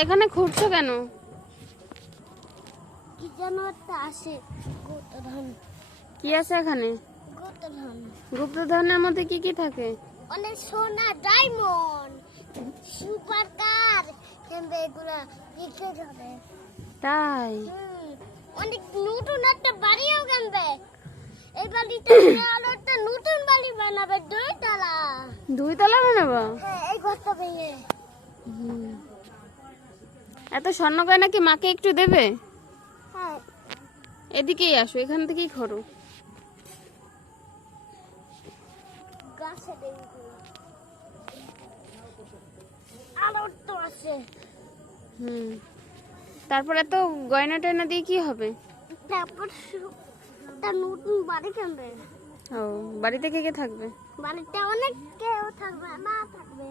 এখানে ঘুরছো কেন? কি যেন একটা আসে গুপ্তধন। কি আছে এখানে? গুপ্তধন। গুপ্তধনের মধ্যে কি কি থাকে? অনেক সোনা, ডায়মন্ড, সুপার কার কিনবে, এগুলা বিক্রি হবে। তাই? অনেক নতুন একটা বাড়িও কিনবে। এই বাড়িটা আলো একটা নতুন বাড়ি বানাবে, 2 তলা। 2 তলা বানাবো? হ্যাঁ, এই ঘরটা ভেঙে। এত স্বর্ণ গয়না কি মাকে একটু দেবে? হ্যাঁ, এদিকেই আসো, এখান থেকেই খরো। গাছে দেবে। আলো তো আছে। তারপরে তো গয়না টয়না দিয়ে কি হবে? তারপর একটা নতুন বাড়ি কিনবে। ও, বাড়িতে কে কে থাকবে? বাড়িতে অনেক কেউ থাকবে, মা থাকবে।